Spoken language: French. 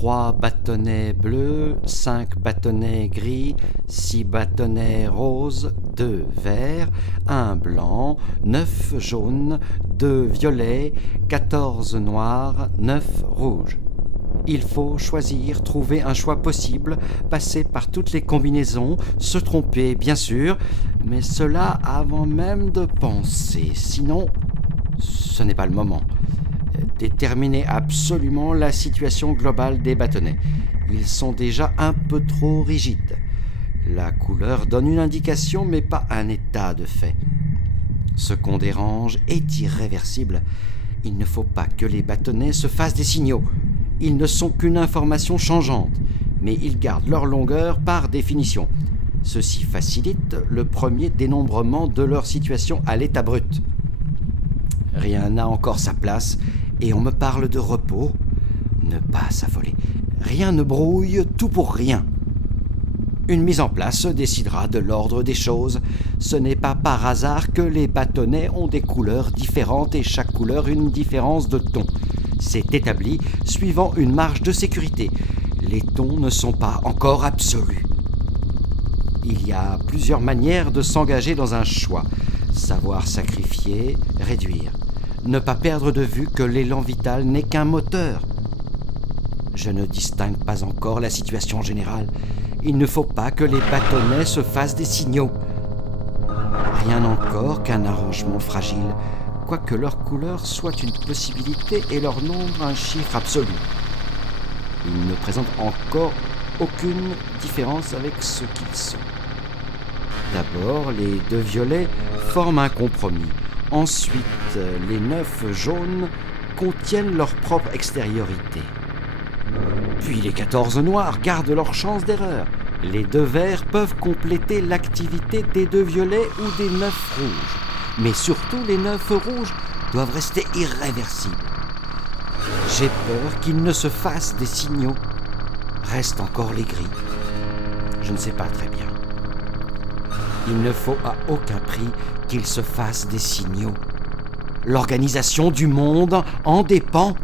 3 bâtonnets bleus, 5 bâtonnets gris, 6 bâtonnets roses, 2 verts, 1 blanc, 9 jaunes, 2 violets, 14 noirs, 9 rouges. Il faut choisir, trouver un choix possible, passer par toutes les combinaisons, se tromper bien sûr, mais cela avant même de penser, sinon ce n'est pas le moment. Déterminer absolument la situation globale des bâtonnets. Ils sont déjà un peu trop rigides. La couleur donne une indication mais pas un état de fait. Ce qu'on dérange est irréversible. Il ne faut pas que les bâtonnets se fassent des signaux. Ils ne sont qu'une information changeante, mais ils gardent leur longueur par définition. Ceci facilite le premier dénombrement de leur situation à l'état brut. Rien n'a encore sa place et on me parle de repos. Ne pas s'affoler. Rien ne brouille, tout pour rien. Une mise en place décidera de l'ordre des choses. Ce n'est pas par hasard que les bâtonnets ont des couleurs différentes et chaque couleur une différence de ton. C'est établi suivant une marge de sécurité. Les tons ne sont pas encore absolus. Il y a plusieurs manières de s'engager dans un choix. Savoir sacrifier, réduire. Ne pas perdre de vue que l'élan vital n'est qu'un moteur. Je ne distingue pas encore la situation générale. Il ne faut pas que les bâtonnets se fassent des signaux. Rien encore qu'un arrangement fragile, quoique leur couleur soit une possibilité et leur nombre un chiffre absolu. Ils ne présentent encore aucune différence avec ce qu'ils sont. D'abord, les 2 violets forment un compromis. Ensuite, les 9 jaunes contiennent leur propre extériorité. Puis les 14 noirs gardent leur chance d'erreur. Les 2 verts peuvent compléter l'activité des 2 violets ou des 9 rouges. Mais surtout, les 9 rouges doivent rester irréversibles. J'ai peur qu'ils ne se fassent des signaux. Restent encore les gris. Je ne sais pas très bien. Il ne faut à aucun prix qu'ils se fassent des signaux. L'organisation du monde en dépend.